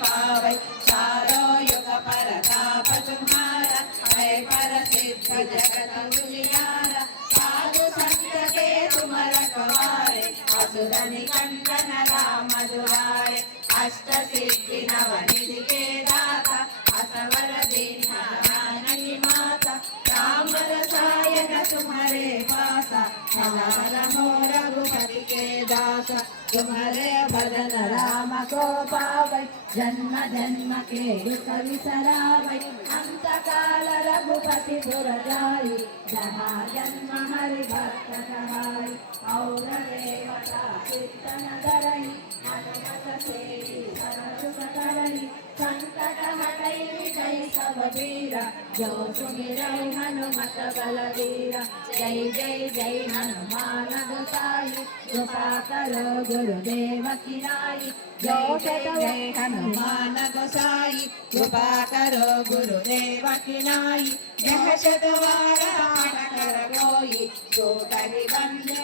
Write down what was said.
पावै चारो युग परताप तुम्हारा है प्रसिद्ध जगत उजियारा साधु संत के तुम रखवारे असुर निकंदन राम दुलारे अष्ट सिद्धि नवनिधि के दाता असवर दीना जानकी माता राम रसायन तुम्हारे पासा सदा मोर रघुपति के दासा तुम्हारे भजन राम को पावै जन्म जन्म के दुख विसरावै अंत काल रघुपति पुर जाई जहाँ जन्म हरि भक्त कहाई और देवता कीर्तन करई हनुमत सेवी सर्व करई संकट हटई मिटई सब पीरा जो सुमिरै हनुमत बलवीरा जय जय जय हनुमान गोसाई कृपा करो गुरुदेव की नाई जय जय जय हनुमान गोसाई कृपा करो गुरुदेव की नाई यह शतवार पाठ कर कोई तो करि बंद